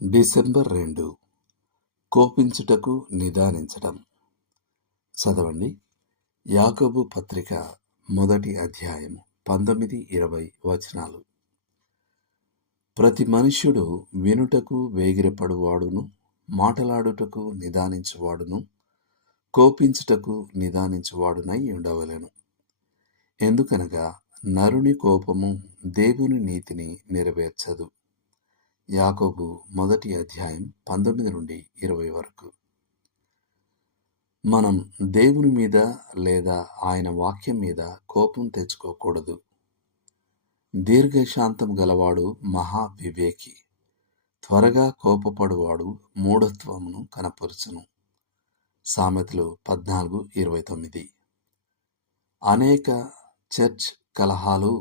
December 2 కోపించుటకు నిదానించడం. చదవండి. యాకోబు పత్రిక మొదటి అధ్యాయము 19-20 వచనాలు. ప్రతి మనుష్యుడు వినుటకు వేగిరపడువాడును, మాటలాడుటకు నిదానించువాడును, కోపించుటకు నిదానించువాడునై ఉండవలెను. ఎందుకనగా నరుని కోపము దేవుని నీతిని నెరవేర్చదు. యాకోబు మొదటి అధ్యాయం 19-20 వరకు. మనం దేవుని మీద లేదా ఆయన వాక్యం మీద కోపం తెచ్చుకోకూడదు. దీర్ఘశాంతం గలవాడు మహా వివేకి. త్వరగా కోపపడువాడు మూఢత్వమును కనపరుచును. సామెతలు 14:29. అనేక చర్చ్ కలహాలు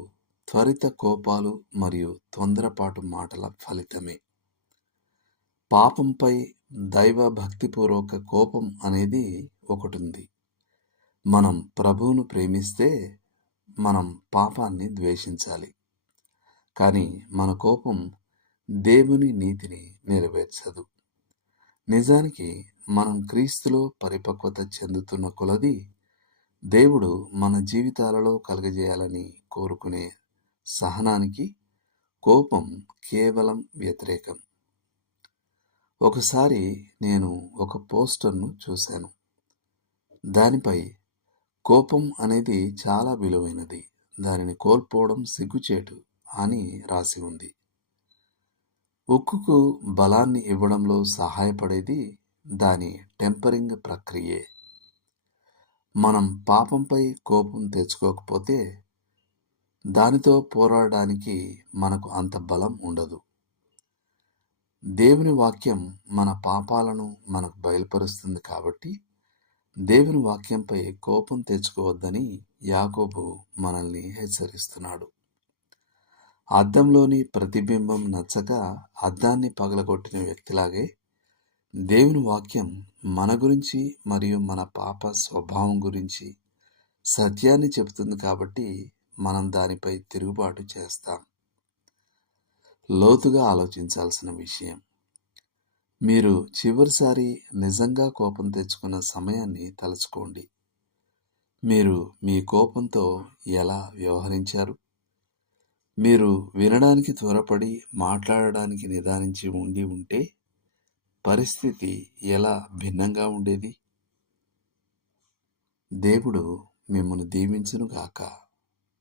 త్వరిత కోపాలు మరియు తొందరపాటు మాటల ఫలితమే. పాపంపై దైవ భక్తిపూర్వక కోపం అనేది ఒకటుంది. మనం ప్రభువును ప్రేమిస్తే మనం పాపాన్ని ద్వేషించాలి. కానీ మన కోపం దేవుని నీతిని నెరవేర్చదు. నిజానికి మనం క్రీస్తులో పరిపక్వత చెందుతున్న కొలది దేవుడు మన జీవితాలలో కలుగజేయాలని కోరుకునే సహనానికి కోపం కేవలం వ్యతిరేకం. ఒకసారి నేను ఒక పోస్టర్ను చూశాను. దానిపై కోపం అనేది చాలా విలువైనది, దానిని కోల్పోవడం సిగ్గుచేటు అని రాసి ఉంది. ఉక్కుకు బలాన్ని ఇవ్వడంలో సహాయపడేది దాని టెంపరింగ్ ప్రక్రియే. మనం పాపంపై కోపం తెచ్చుకోకపోతే దానితో పోరాడడానికి మనకు అంత బలం ఉండదు. దేవుని వాక్యం మన పాపాలను మనకు బయలుపరుస్తుంది కాబట్టి దేవుని వాక్యంపై కోపం తెచ్చుకోవద్దని యాకోబు మనల్ని హెచ్చరిస్తున్నాడు. అద్దంలోని ప్రతిబింబం నచ్చక అద్దాన్ని పగలగొట్టిన వ్యక్తిలాగే దేవుని వాక్యం మన గురించి మరియు మన పాప స్వభావం గురించి సత్యాన్ని చెబుతుంది కాబట్టి మనం దానిపై తిరుగుబాటు చేస్తాం. లోతుగా ఆలోచించాల్సిన విషయం. మీరు చివరిసారి నిజంగా కోపం తెచ్చుకున్న సమయాన్ని తలుచుకోండి. మీరు మీ కోపంతో ఎలా వ్యవహరించారు? మీరు వినడానికి త్వరపడి మాట్లాడడానికి నిదానించి ఉంటే పరిస్థితి ఎలా భిన్నంగా ఉండేది? దేవుడు మిమ్మల్ని దీవించునుగాక.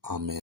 ఆమేన్.